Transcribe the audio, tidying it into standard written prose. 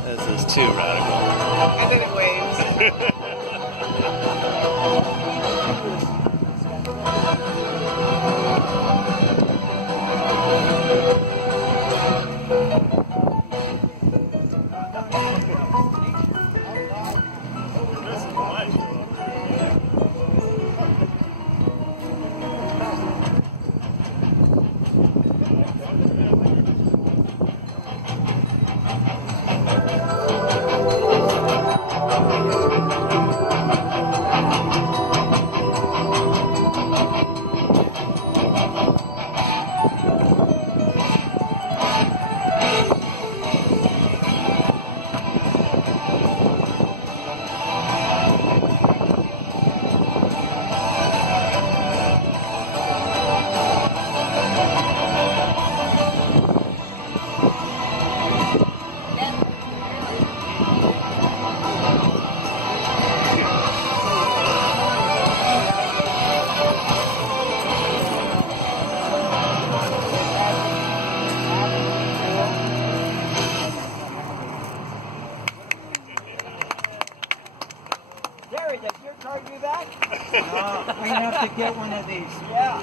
This is too radical. And then it waves. Jerry, does your car do that? I have to get one of these. Yeah.